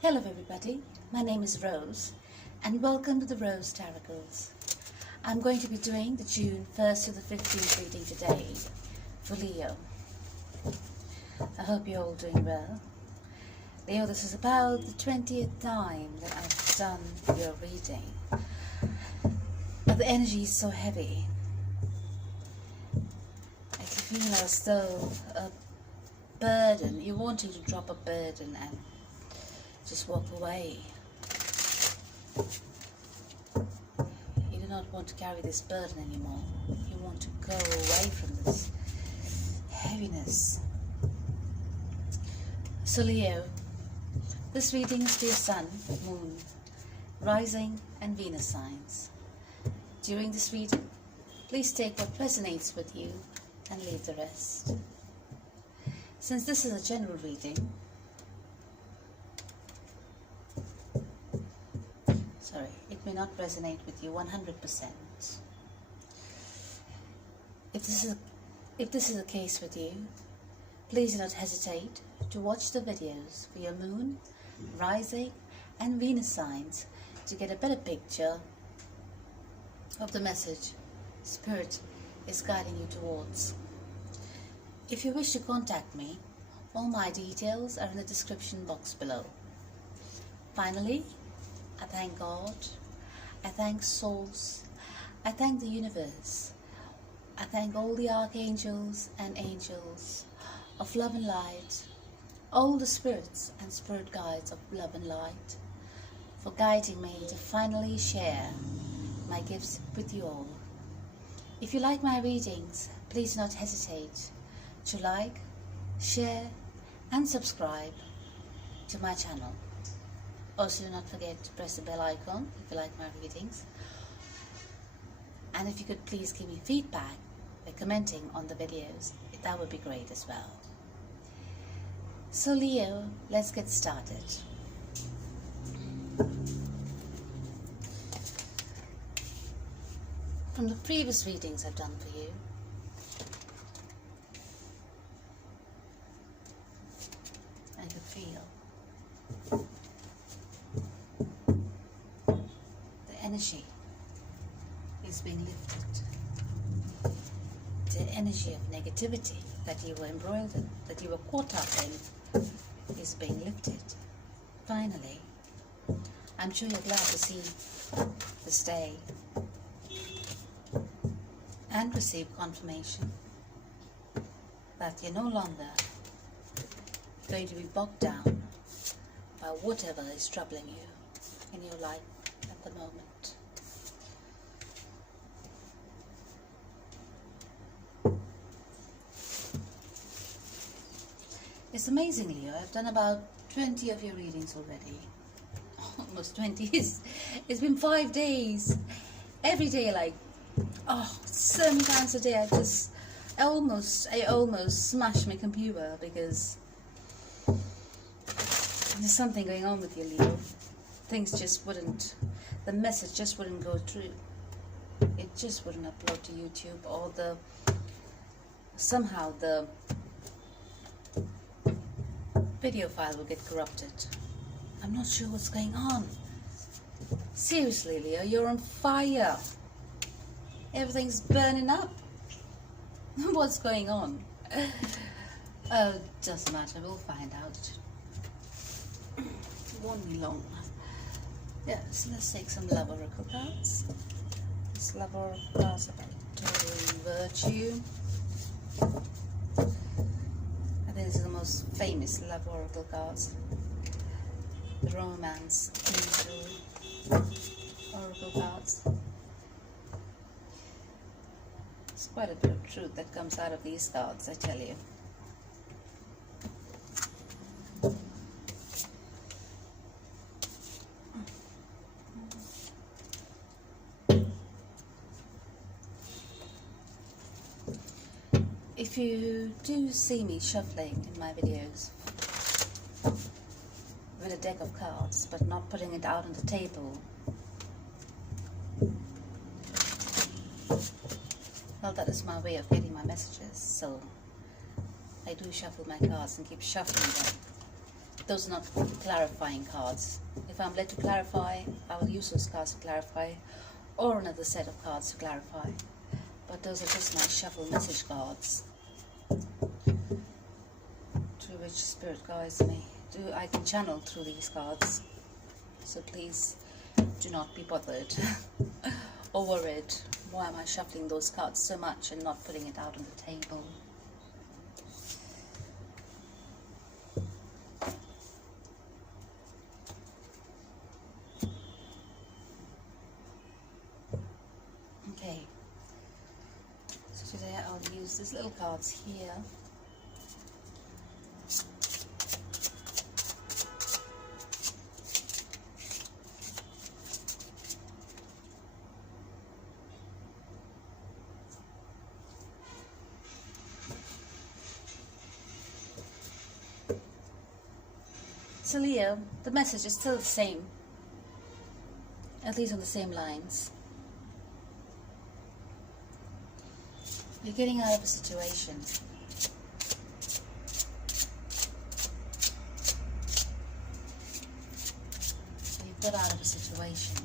Hello everybody, my name is Rose and welcome to the Rose Tarocles. I'm going to be doing the June 1st to the 15th reading today for Leo. I hope you're all doing well. Leo, this is about the 20th time that I've done your reading, but the energy is so heavy. I can feel as though a burden, you want you to drop a burden and just walk away. You do not want to carry this burden anymore. You want to go away from this heaviness. So Leo, this reading is for your Sun, Moon, Rising and Venus signs. During this reading, please take what resonates with you and leave the rest. Since this is a general reading, it may not resonate with you 100%. If this is the case with you, please do not hesitate to watch the videos for your Moon, Rising and Venus signs to get a better picture of the message Spirit is guiding you towards. If you wish to contact me, all my details are in the description box below. Finally, I thank God, I thank Source, I thank the universe, I thank all the archangels and angels of love and light, all the spirits and spirit guides of love and light, for guiding me to finally share my gifts with you all. If you like my readings, please do not hesitate to like, share and subscribe to my channel. Also, do not forget to press the bell icon if you like my readings. And if you could please give me feedback by commenting on the videos, that would be great as well. So Leo, let's get started. From the previous readings I've done for you, I could feel energy is being lifted. The energy of negativity that you were embroiled in, that you were caught up in, is being lifted. Finally, I'm sure you're glad to see this day and receive confirmation that you're no longer going to be bogged down by whatever is troubling you in your life at the moment. It's amazing, Leo. I've done about 20 of your readings already. Almost 20. It's been 5 days. Every day, like, 7 times a day. I almost smashed my computer because there's something going on with you, Leo. Things just wouldn't, the message just wouldn't go through. It just wouldn't upload to YouTube, or somehow the video file will get corrupted. I'm not sure what's going on. Seriously, Leo, you're on fire. Everything's burning up. What's going on? Oh, doesn't matter, we'll find out. It won't be long. Yeah, so let's take some love oracle cards. This love oracle cards about total virtue. I think this is the most famous love oracle cards. The romance angel oracle cards. There's quite a bit of truth that comes out of these cards, I tell you. If you do see me shuffling in my videos with a deck of cards but not putting it out on the table, well, that is my way of getting my messages. So I do shuffle my cards and keep shuffling them those are not clarifying cards. If I'm led to clarify, I will use those cards to clarify, or another set of cards to clarify. But those are just my shuffle message cards, through which Spirit guides me. I can channel through these cards, so please do not be bothered or worried. Why am I shuffling those cards so much and not putting it out on the table? Okay, so today I'll use these little cards here. So Leo, the message is still the same, at least on the same lines. You're getting out of a situation. You've got out of a situation.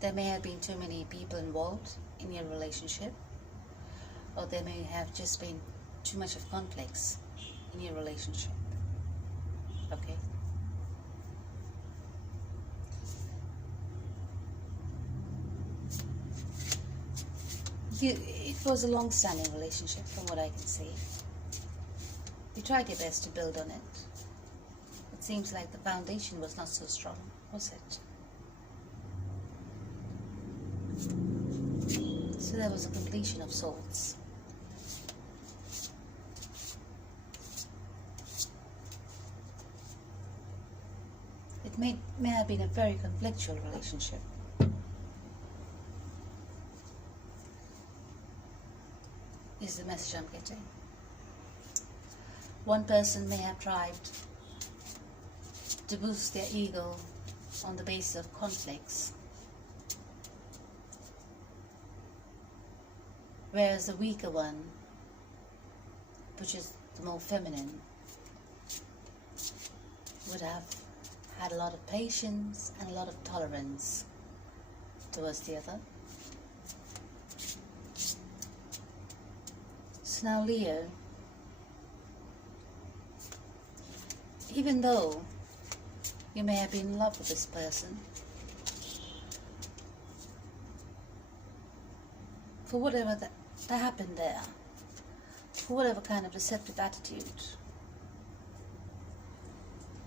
There may have been too many people involved in your relationship, or there may have just been too much of conflicts in your relationship. Okay? It was a long-standing relationship from what I can see. You tried your best to build on it. It seems like the foundation was not so strong, was it? So there was a completion of sorts. It may have been a very conflictual relationship. Is the message I'm getting. One person may have tried to boost their ego on the basis of conflicts, whereas the weaker one, which is the more feminine, would have had a lot of patience and a lot of tolerance towards the other. So now Leo, even though you may have been in love with this person, for whatever that happened there, for whatever kind of deceptive attitude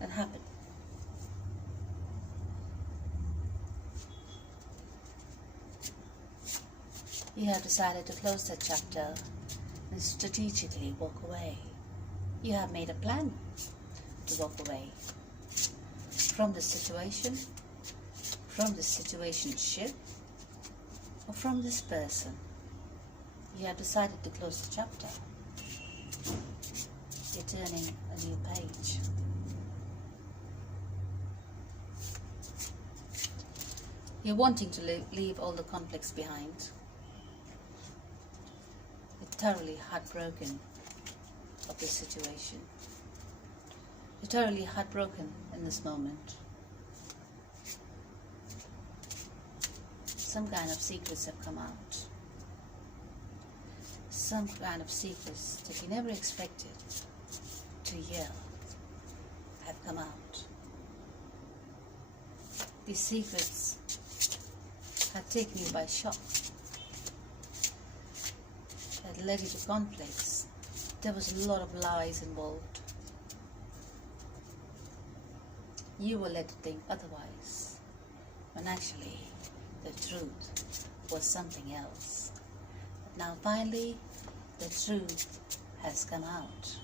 that happened, you have decided to close that chapter and strategically walk away. You have made a plan to walk away from this situation, from this situationship, or from this person. You have decided to close the chapter. You're turning a new page. You're wanting to leave all the conflicts behind. You're thoroughly heartbroken of this situation. You're thoroughly heartbroken in this moment. Some kind of secrets have come out. Some kind of secrets that you never expected to hear have come out. These secrets have taken you by shock, that led you to conflicts. There was a lot of lies involved. You were led to think otherwise, when actually the truth was something else. But now finally, the truth has come out.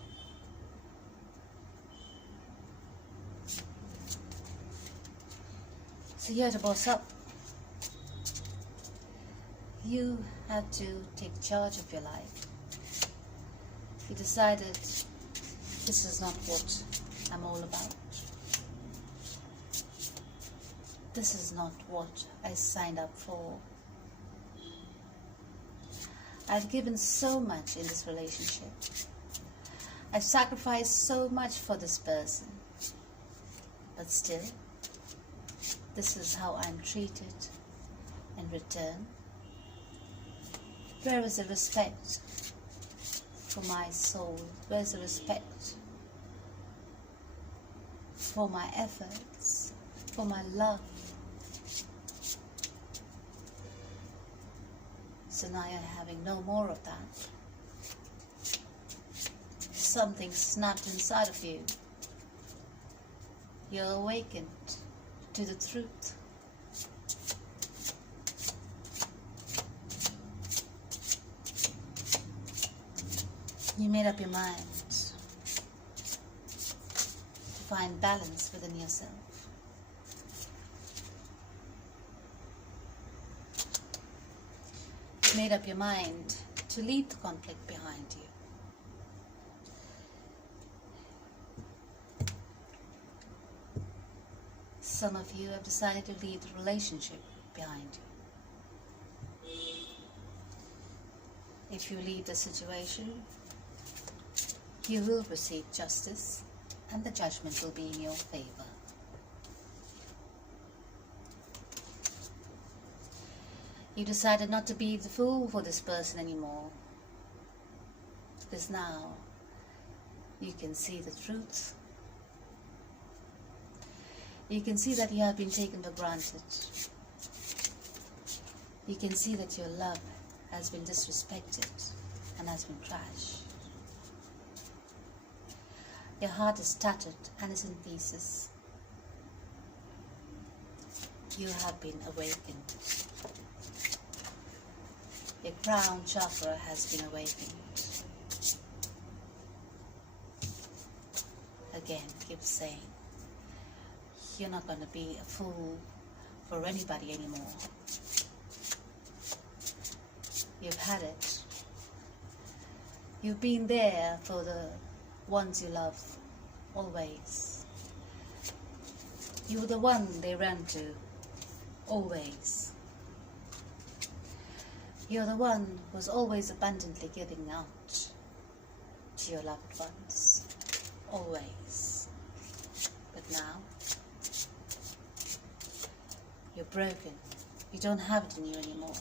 So you had to boss up. You had to take charge of your life. You decided, this is not what I'm all about. This is not what I signed up for. I've given so much in this relationship. I've sacrificed so much for this person. But still, this is how I'm treated in return. Where is the respect for my soul? Where is the respect for my efforts, for my love? So now you're having no more of that. Something snapped inside of you. You're awakened to the truth. You made up your mind to find balance within yourself. You made up your mind to leave the conflict behind you. Some of you have decided to leave the relationship behind you. If you leave the situation, you will receive justice, and the judgment will be in your favor. You decided not to be the fool for this person anymore, because now you can see the truth. You can see that you have been taken for granted. You can see that your love has been disrespected and has been trashed. Your heart is tattered and is in pieces. You have been awakened. Your crown chakra has been awakened. Again, keep saying, you're not going to be a fool for anybody anymore. You've had it. You've been there for the ones you love, always. You were the one they ran to, always. You're the one who's always abundantly giving out to your loved ones, always. But now, you're broken. You don't have it in you anymore.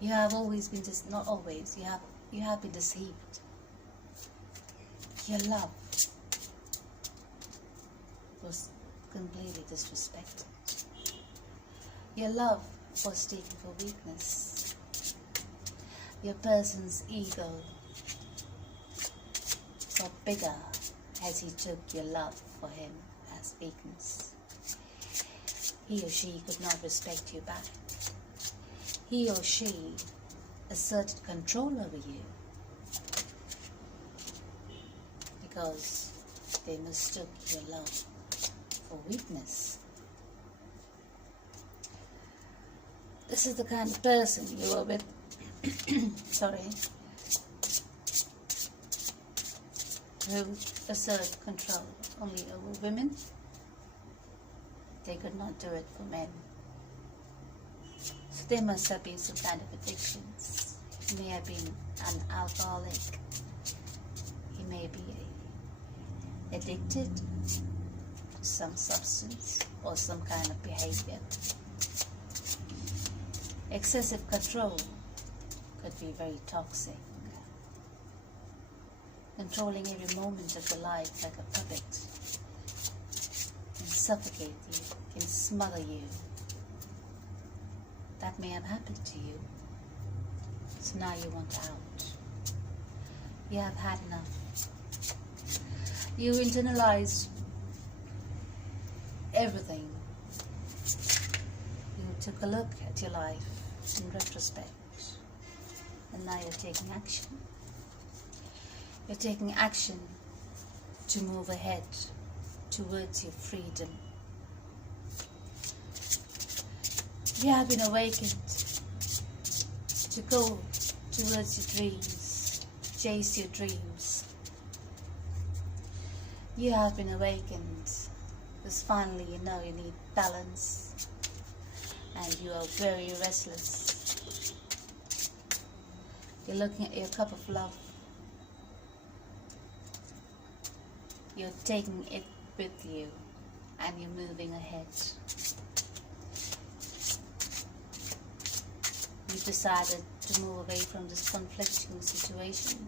You have always been, not always, you have been deceived. Your love was completely disrespected. Your love was taken for weakness. Your person's ego got bigger as he took your love for him as weakness. He or she could not respect you back. He or she asserted control over you because they mistook your love for weakness. This is the kind of person you are with. Sorry. Who assert control only over women. They could not do it for men. So there must have been some kind of addictions. He may have been an alcoholic. He may be addicted to some substance or some kind of behavior. Excessive control could be very toxic. Controlling every moment of your life like a puppet can suffocate you, can smother you. That may have happened to you. So now you want out. You have had enough. You internalize everything. You took a look at your life in retrospect. And now you're taking action. You're taking action to move ahead towards your freedom. You have been awakened to go towards your dreams, chase your dreams. You have been awakened because finally you know you need balance and you are very restless. You're looking at your cup of love. You're taking it with you and you're moving ahead. You've decided to move away from this conflicting situation.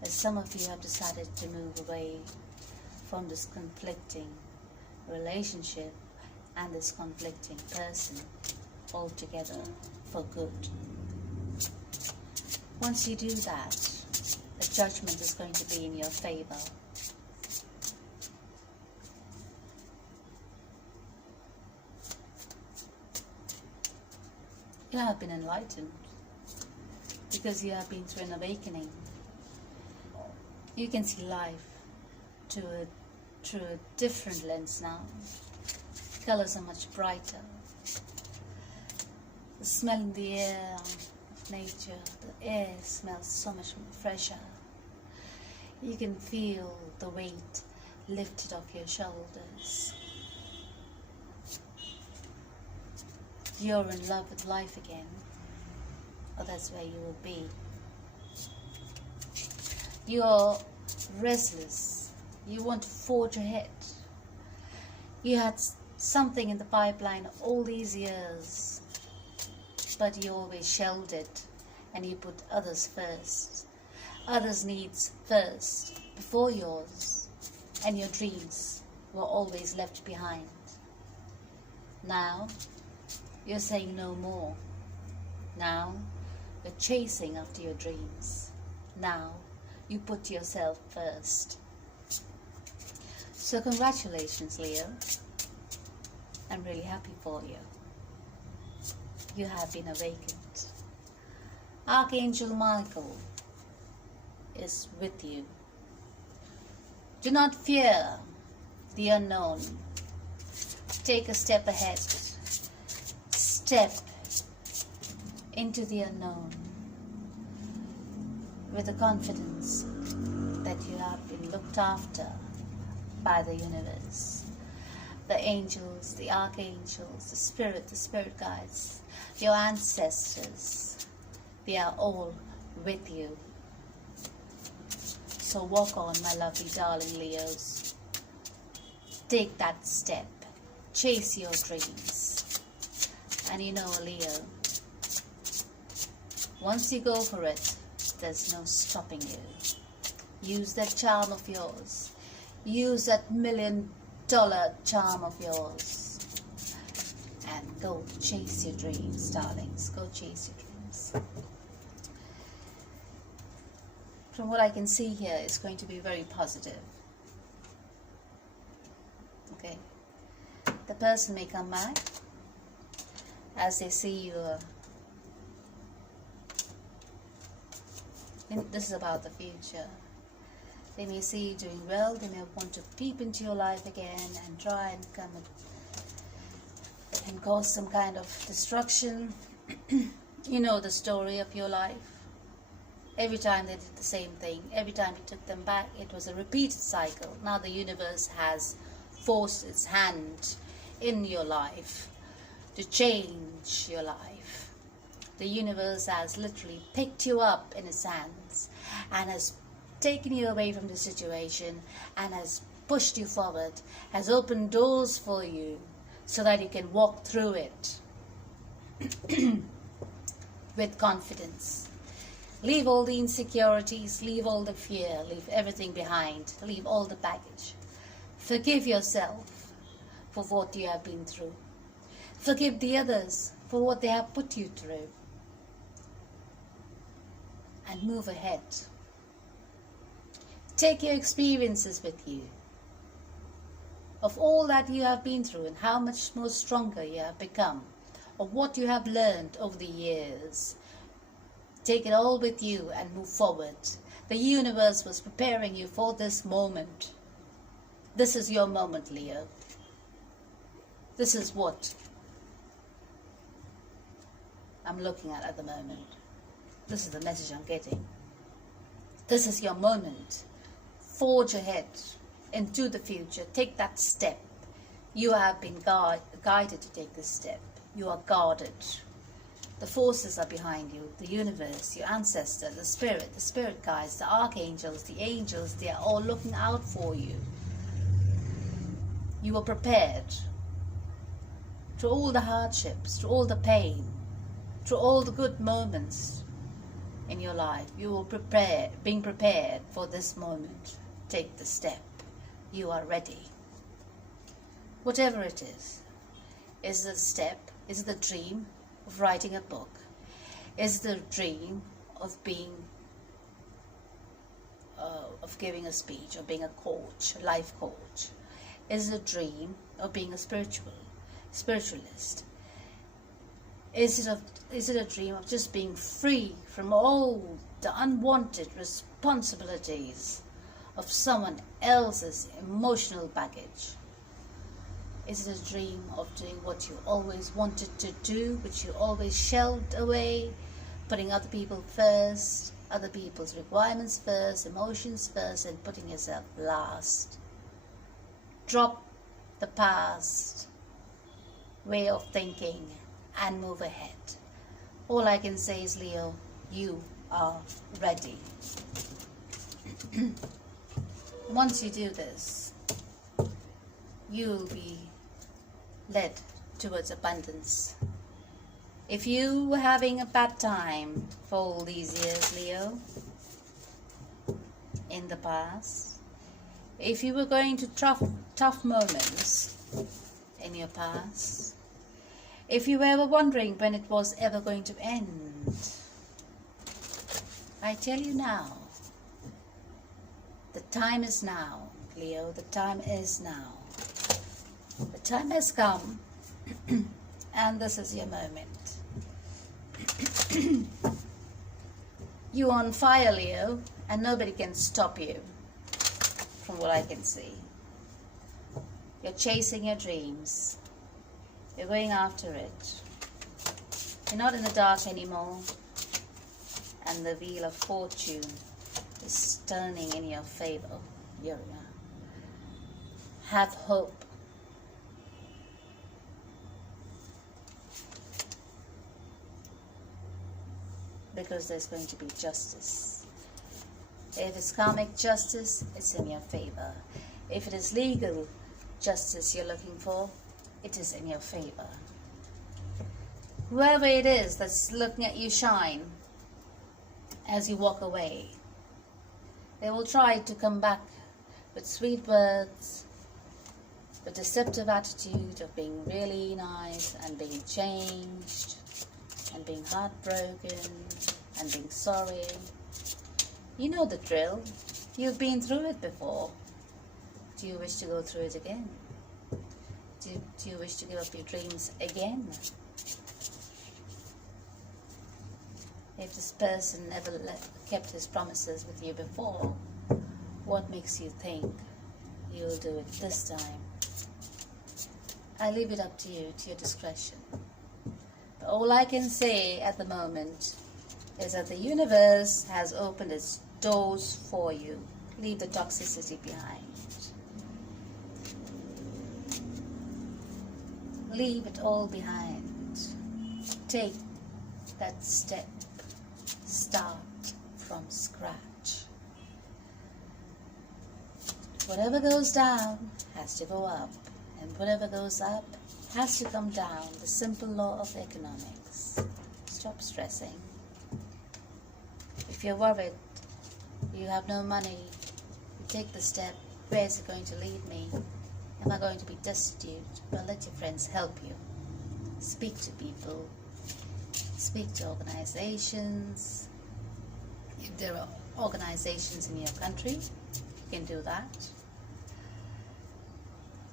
As some of you have decided to move away from this conflicting relationship and this conflicting person altogether for good. Once you do that, the judgment is going to be in your favor. You have been enlightened because you have been through an awakening. You can see life through a different lens now. Colors are much brighter. The smell in the air of nature, the air smells so much fresher. You can feel the weight lifted off your shoulders. You're in love with life again, or that's where you will be. You're restless. You want to forge ahead. You had something in the pipeline all these years, but you always shelved it and you put others first. Others' needs first before yours, and your dreams were always left behind. Now, you're saying no more. Now, you're chasing after your dreams. Now, you put yourself first. So congratulations, Leo. I'm really happy for you. You have been awakened. Archangel Michael is with you. Do not fear the unknown. Take a step ahead. Step into the unknown with the confidence that you have been looked after by the universe. The angels, the archangels, the spirit guides, your ancestors, they are all with you. So walk on, my lovely darling Leos. Take that step. Chase your dreams. And you know, Leo, once you go for it, there's no stopping you. Use that charm of yours. Use that $1 million charm of yours. And go chase your dreams, darlings. Go chase your dreams. From what I can see here, it's going to be very positive. Okay. The person may come back as they see you. This is about the future. They may see you doing well. They may want to peep into your life again and try and come and cause some kind of destruction. You know the story of your life. Every time they did the same thing, every time you took them back, it was a repeated cycle. Now the universe has forced its hand in your life to change your life. The universe has literally picked you up in its hands and has taken you away from the situation and has pushed you forward, has opened doors for you so that you can walk through it with confidence. Leave all the insecurities, leave all the fear, leave everything behind, leave all the baggage. Forgive yourself for what you have been through. Forgive the others for what they have put you through. And move ahead. Take your experiences with you of all that you have been through and how much more stronger you have become, of what you have learned over the years. Take it all with you and move forward. The universe was preparing you for this moment. This is your moment, Leo. This is what I'm looking at the moment. This is the message I'm getting. This is your moment. Forge ahead into the future. Take that step. You have been guided to take this step. You are guarded. The forces are behind you, the universe, your ancestor, the spirit guides, the archangels, the angels, they are all looking out for you. You are prepared through all the hardships, through all the pain, through all the good moments in your life. You will being prepared for this moment. Take the step. You are ready. Whatever it is it a step? Is it the dream of writing a book? Is it the dream of giving a speech or being a coach, a life coach? Is it a dream of being a spiritualist? Is it a dream of just being free from all the unwanted responsibilities of someone else's emotional baggage? Is it a dream of doing what you always wanted to do, which you always shelved away, putting other people first, other people's requirements first, emotions first, and putting yourself last? Drop the past way of thinking and move ahead. All I can say is, Leo, you are ready. Once you do this, you'll be led towards abundance. If you were having a bad time for all these years, Leo, in the past, if you were going to tough moments in your past, if you were ever wondering when it was ever going to end, I tell you now, the time is now, Leo, the time is now. The time has come, and this is your moment. You're on fire, Leo, and nobody can stop you, from what I can see. You're chasing your dreams. You're going after it. You're not in the dark anymore, and the wheel of fortune is turning in your favor. Have hope. Because there's going to be justice. If it's karmic justice, it's in your favor. If it is legal justice you're looking for, it is in your favor. Whoever it is that's looking at you shine as you walk away, they will try to come back with sweet words, with deceptive attitude of being really nice and being changed and being heartbroken and being sorry. You know the drill. You've been through it before. Do you wish to go through it again? Do you wish to give up your dreams again? If this person never kept his promises with you before, what makes you think you'll do it this time? I leave it up to you, to your discretion. But all I can say at the moment is that the universe has opened its doors for you. Leave the toxicity behind. Leave it all behind. Take that step. Start from scratch. Whatever goes down has to go up, and whatever goes up has to come down. The simple law of economics. Stop stressing. If you're worried, you have no money, you take the step. Where is it going to lead me? Am I going to be destitute? Well, let your friends help you. Speak to people. Speak to organizations. If there are organizations in your country, you can do that.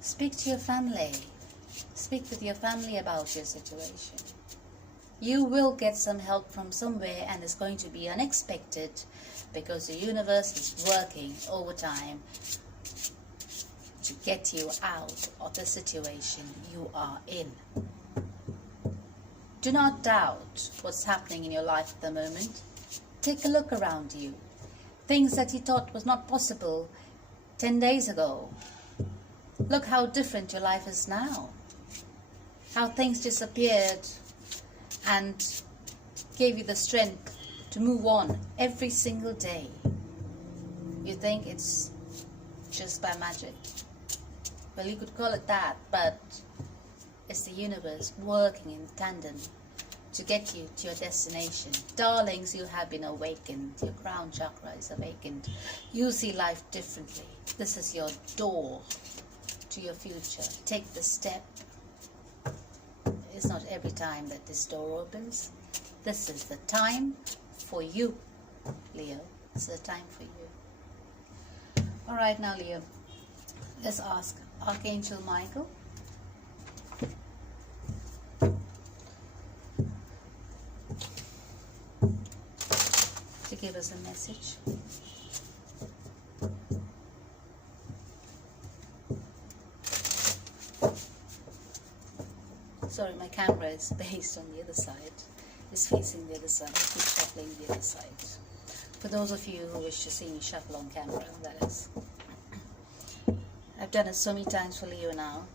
Speak to your family. Speak with your family about your situation. You will get some help from somewhere, and it's going to be unexpected because the universe is working overtime to get you out of the situation you are in. Do not doubt what's happening in your life at the moment. Take a look around you. Things that you thought was not possible 10 days ago. Look how different your life is now. How things disappeared and gave you the strength to move on every single day. You think it's just by magic. Well, you could call it that, but it's the universe working in tandem to get you to your destination. Darlings, you have been awakened. Your crown chakra is awakened. You see life differently. This is your door to your future. Take the step. It's not every time that this door opens. This is the time for you, Leo. This is the time for you. All right, now, Leo, let's ask Archangel Michael to give us a message. Sorry, my camera is based on the other side. It's facing the other side. I keep shuffling the other side. For those of you who wish to see me shuffle on camera, that is. I've done it so many times for Leo now.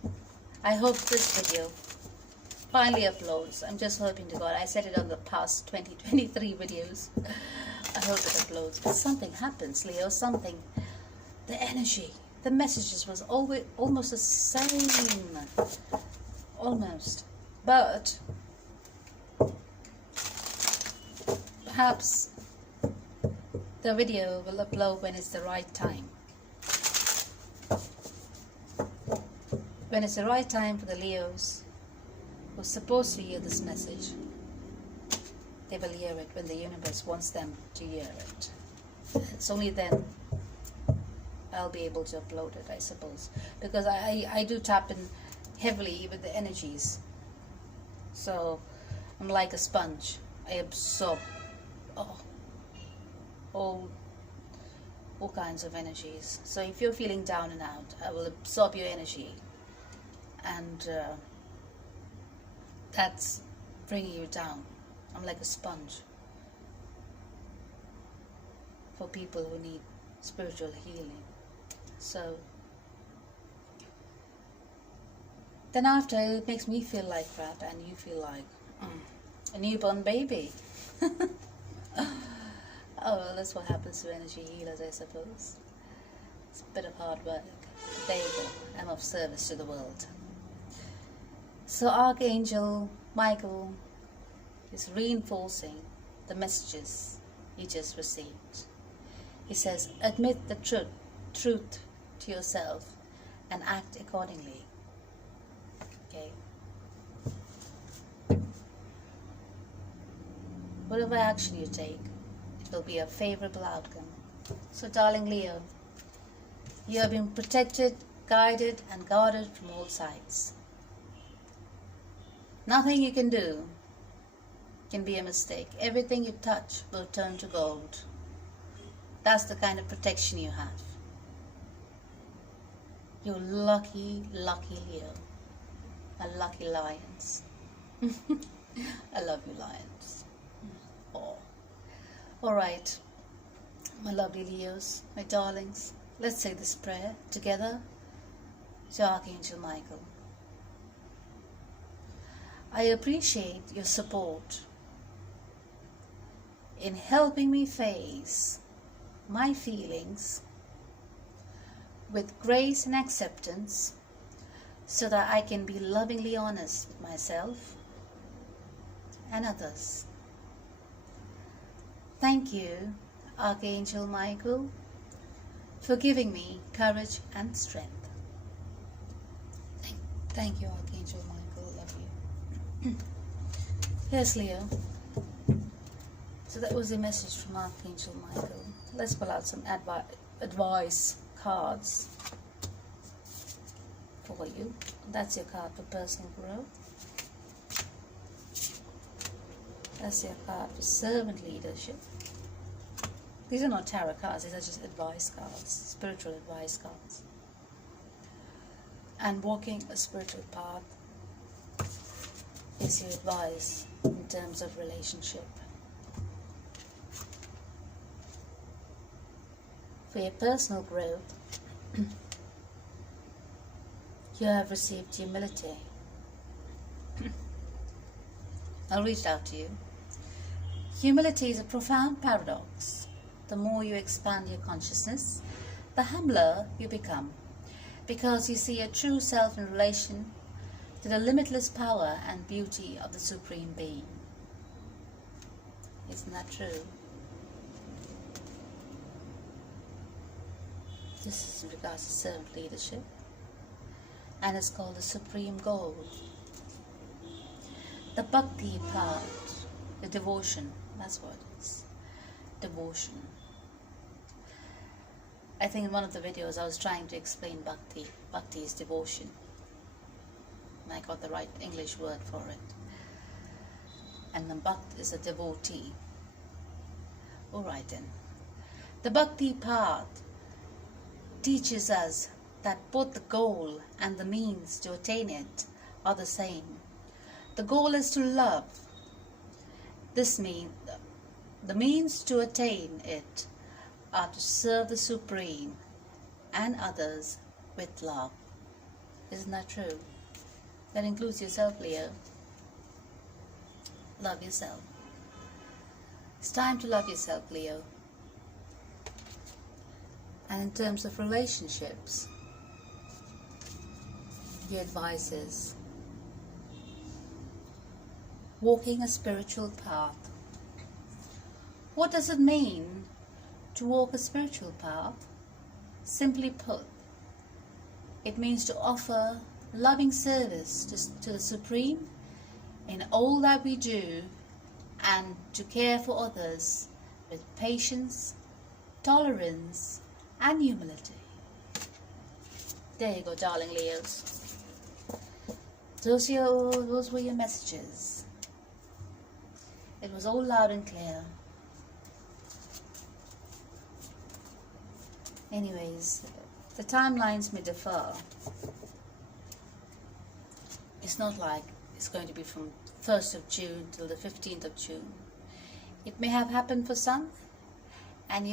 I hope this video finally uploads. I'm just hoping to God. I said it on the past 2023 videos. I hope it uploads. But something happens, Leo. Something. The energy. The messages was always almost the same. Almost. But perhaps the video will upload when it's the right time. When it's the right time for the Leos who are supposed to hear this message, they will hear it when the universe wants them to hear it. It's only then I'll be able to upload it, I suppose. Because I do tap in heavily with the energies. So I'm like a sponge. I absorb all kinds of energies. So if you're feeling down and out, I will absorb your energy, and that's bringing you down. I'm like a sponge for people who need spiritual healing. So then after, it makes me feel like crap, and you feel like a newborn baby. Oh, well, that's what happens to energy healers, I suppose. It's a bit of hard work. But there you go. I'm of service to the world. So Archangel Michael is reinforcing the messages he just received. He says, admit the truth to yourself and act accordingly. Okay. Whatever action you take, it will be a favorable outcome. So, darling Leo, you have been protected, guided, and guarded from all sides. Nothing you can do can be a mistake. Everything you touch will turn to gold. That's the kind of protection you have. You're lucky, lucky Leo. A lucky lions. I love you, lions. Oh. All right, my lovely Leos, my darlings, let's say this prayer together to Archangel Michael. I appreciate your support in helping me face my feelings with grace and acceptance, so that I can be lovingly honest with myself and others. Thank you, Archangel Michael, for giving me courage and strength. Thank you, Archangel Michael. Love you. Yes, Leo. So that was a message from Archangel Michael. Let's pull out some advice cards for you. That's your card for personal growth. That's your card for servant leadership. These are not tarot cards, these are just advice cards, spiritual advice cards. And walking a spiritual path is your advice in terms of relationship. For your personal growth, you have received humility. I'll read it out to you. Humility is a profound paradox. The more you expand your consciousness, the humbler you become, because you see a true self in relation to the limitless power and beauty of the Supreme Being. Isn't that true? This is in regards to servant leadership, and it's called the Supreme Goal. The Bhakti part, the devotion, that's what it is. Devotion. I think in one of the videos I was trying to explain Bhakti. Bhakti is devotion. And I got the right English word for it. And the Bhakt is a devotee. Alright then. The Bhakti path teaches us that both the goal and the means to attain it are the same. The goal is to love. This means the means to attain it are to serve the Supreme and others with love. Isn't that true? That includes yourself, Leo. Love yourself. It's time to love yourself, Leo. And in terms of relationships, your advice is walking a spiritual path. What does it mean to walk a spiritual path? Simply put, it means to offer loving service to the Supreme in all that we do, and to care for others with patience, tolerance and humility. There you go, darling Leos. Those were your messages. It was all loud and clear. Anyways, the timelines may differ. It's not like it's going to be from 1st of June till the 15th of June. It may have happened for some, and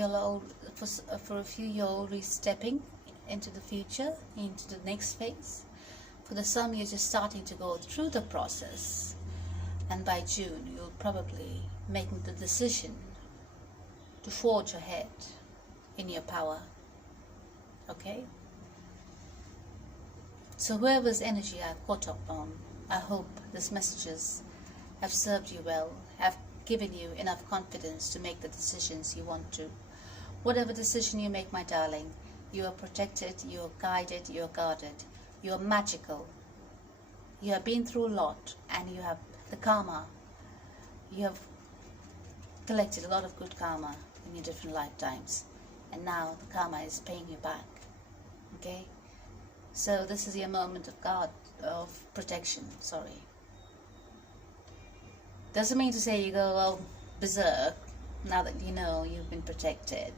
for a few you're already stepping into the future, into the next phase. For the some, you're just starting to go through the process, and by June you'll probably making the decision to forge ahead in your power. Okay? So whoever's energy I've caught up on, I hope these messages have served you well, have given you enough confidence to make the decisions you want to. Whatever decision you make, my darling, you are protected, you are guided, you are guarded, you are magical. You have been through a lot, and you have the karma. You have collected a lot of good karma in your different lifetimes, and now the karma is paying you back. Okay? So this is your moment of protection, sorry. Doesn't mean to say you go berserk now that you know you've been protected.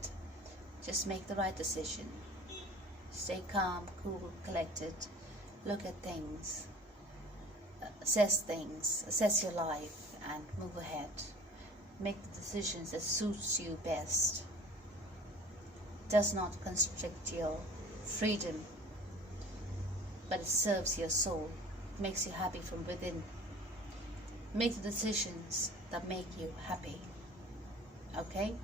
Just make the right decision. Stay calm, cool, collected. Look at things. Assess your life and move ahead. Make the decisions that suits you best. Does not constrict your freedom, but it serves your soul, makes you happy from within. Make the decisions that make you happy. Okay?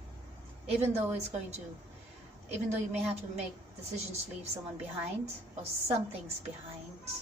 Even though you may have to make decisions to leave someone behind or some things behind,